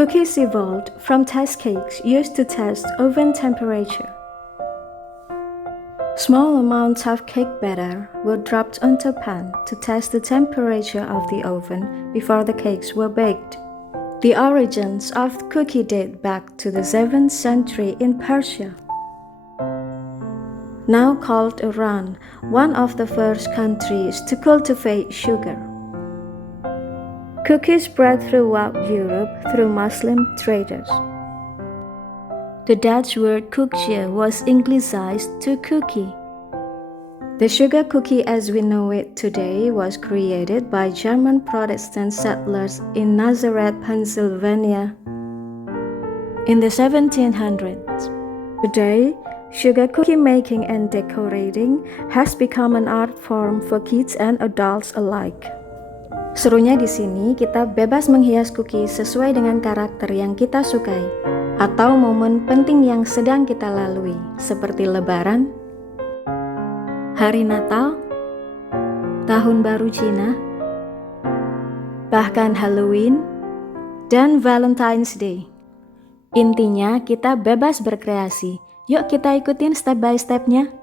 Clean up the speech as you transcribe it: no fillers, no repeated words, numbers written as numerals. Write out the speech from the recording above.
Cookies evolved from test cakes used to test oven temperature. Small amounts of cake batter were dropped onto a pan to test the temperature of the oven before the cakes were baked. The origins of the cookie date back to the 7th century in Persia. Now called Iran, one of the first countries to cultivate sugar. Cookies spread throughout Europe through Muslim traders. The Dutch word koekje was Anglicized to cookie. The sugar cookie as we know it today was created by German Protestant settlers in Nazareth, Pennsylvania in the 1700s. Today, sugar cookie making and decorating has become an art form for kids and adults alike. Serunya di sini kita bebas menghias cookies sesuai dengan karakter yang kita sukai atau momen penting yang sedang kita lalui, seperti lebaran, hari Natal, tahun baru Cina, bahkan Halloween, dan Valentine's Day. Intinya kita bebas berkreasi. Yuk kita ikutin step by stepnya.